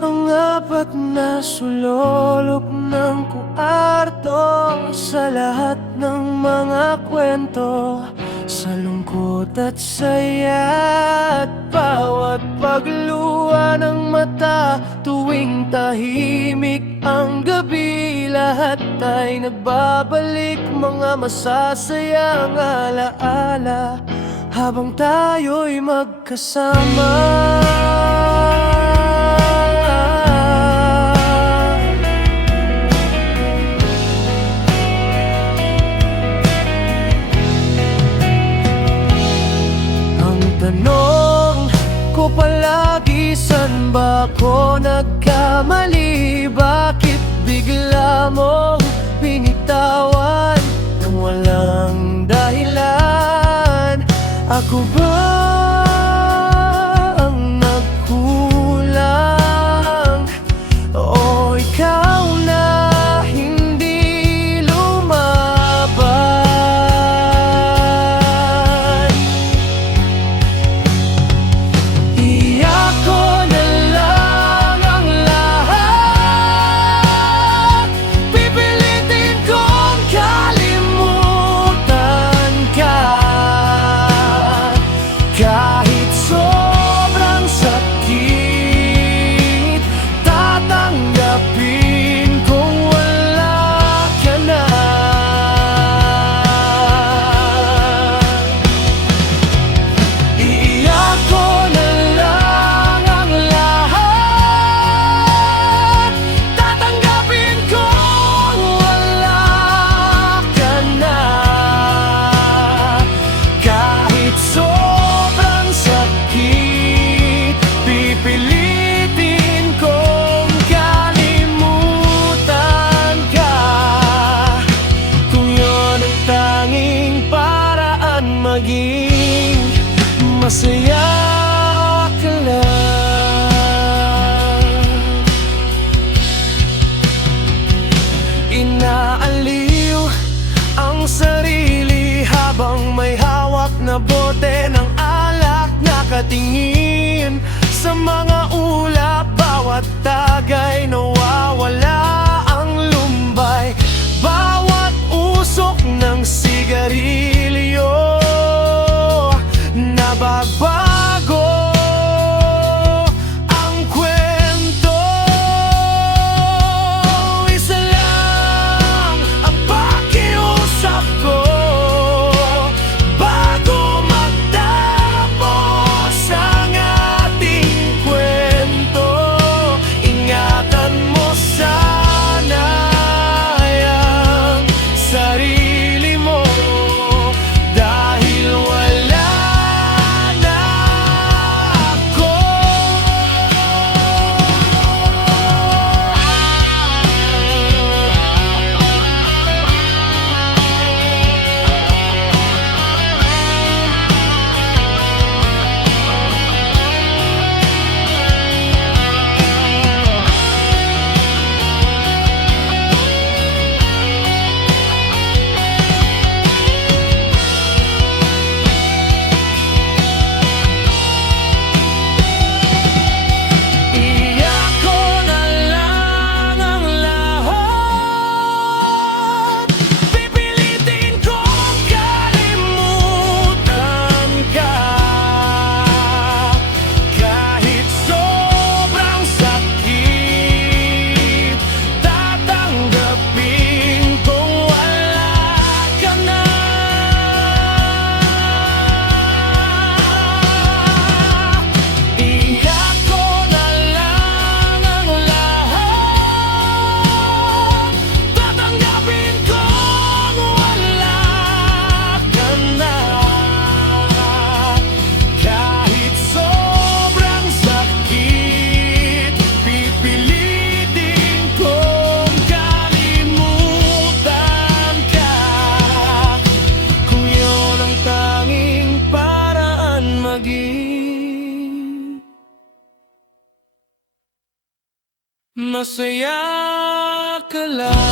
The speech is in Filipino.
Ang apat na sulolop ng kuarto, sa lahat ng mga kwento, sa lungkot at saya, at bawat pagluha ng mata tuwing tahimik ang gabi. Lahat ay nagbabalik, mga masasayang alaala habang tayo'y magkasama. Ang tanong ko palagi, san ba ako nagkamali? Bakit bigla mong binitawan nang walang dahilan? Ako ba ang nagkulang? O ikaw na hindi lumaban? Iyak ko na lang ang lahat, pipilitin kong kalimutan ka. Kahit sobrang sakit, tatanggapin kung wala ka na. Iiyak ko na lang ang lahat, tatanggapin kung wala ka na. Kahit sobrang sakit, pipilitin kong kalimutan ka. Kung yun ang tanging paraan maging masaya ka lang. Inaaliw ang sarili habang may hawak na bote ng alak. Nakatingin sa mga ulap, bawat tagay nawawala ang lumbay. Bawat usok ng sigarilyo nabagbago ang kwento. Isa lang ang pakiusap ko bago magtapos ang ating kwento. Ingatan mo sana ang sarili mo, dahil wala na ako. Iyak ko na lang ang lahat, pipilitin kong kalimutan ka. Kahit sobrang sakit, tatanggapin kung wala ka na. Iyak ko na lang ang lahat, tatanggapin kung wala ka na. Kahit sobrang sakit, pipilitin kong kalimutan ka. Kung yun ang tanging paraan maging masaya ka lang.